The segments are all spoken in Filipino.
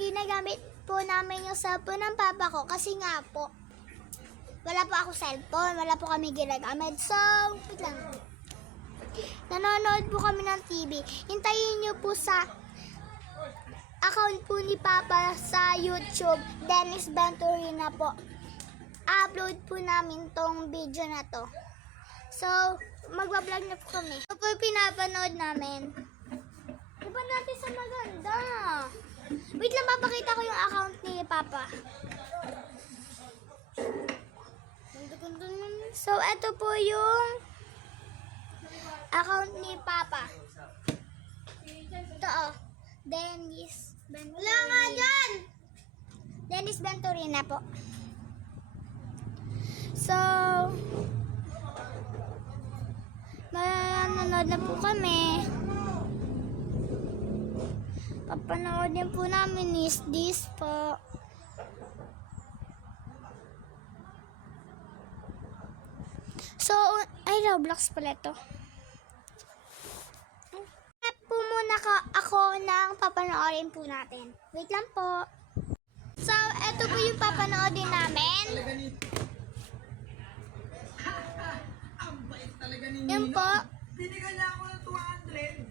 ginagamit po namin yung cellphone ng papa ko kasi nga po, wala po ako cellphone, wala po kami ginagamit. So, wait lang. Nanonood po kami ng TV. Hintayin nyo po sa account po ni Papa sa YouTube, Dennis Venturina po. Upload po namin tong video na to. So, magbablog na po kami. Ito po yung pinapanood namin. Diba natin sa maganda? Wait lang, papakita ko yung account ni Papa. So, ito po yung account ni Papa. Ito oh. Dennis Venturina. Wala nga dyan! Dennis Venturina po. So, manonood na po kami. Papanood din po namin is this po. So, ay Roblox pala ito. Po muna ako ng papanoorin po natin. Wait lang po. So, ito po yung papanoorin namin. Yan po. Binigyan niya ako ng 200.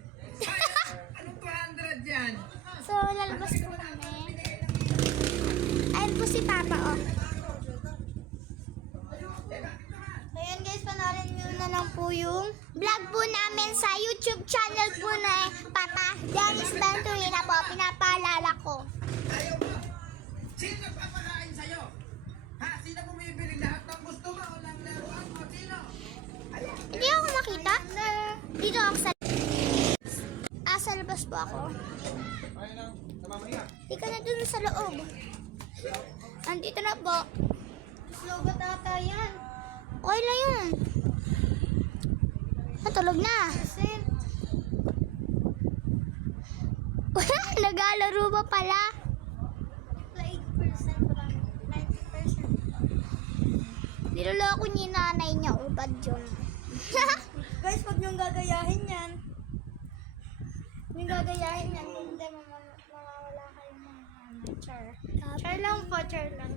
Anong 200 yan? So, lalabas po namin. Ayan po si Papa, oh. Ayan guys, panoorin nyo na lang po yung vlog po namin sa YouTube channel po na Papa Dennis Venturina po. Pinapaalala ko. Ayaw mo. Sino nagpapakain sa'yo? Ha? Sino bumibili lahat ng gusto mo o ng laruan mo? Sino? Ayaw. Hindi ako makita. Dito ako sa labas po ako. Ayaw na. Namamaya. Hindi ka na dun sa loob. Andito na po. Slogat ata yan. Okay lang yun. Natulog na. Naglalaro ba pala? 8% lang. 90%. Niloloko niya yung nanay niya. Ubad yun. Guys, pag niyong gagayahin yan, hindi mawawala kayo ng char. Char lang po, char lang.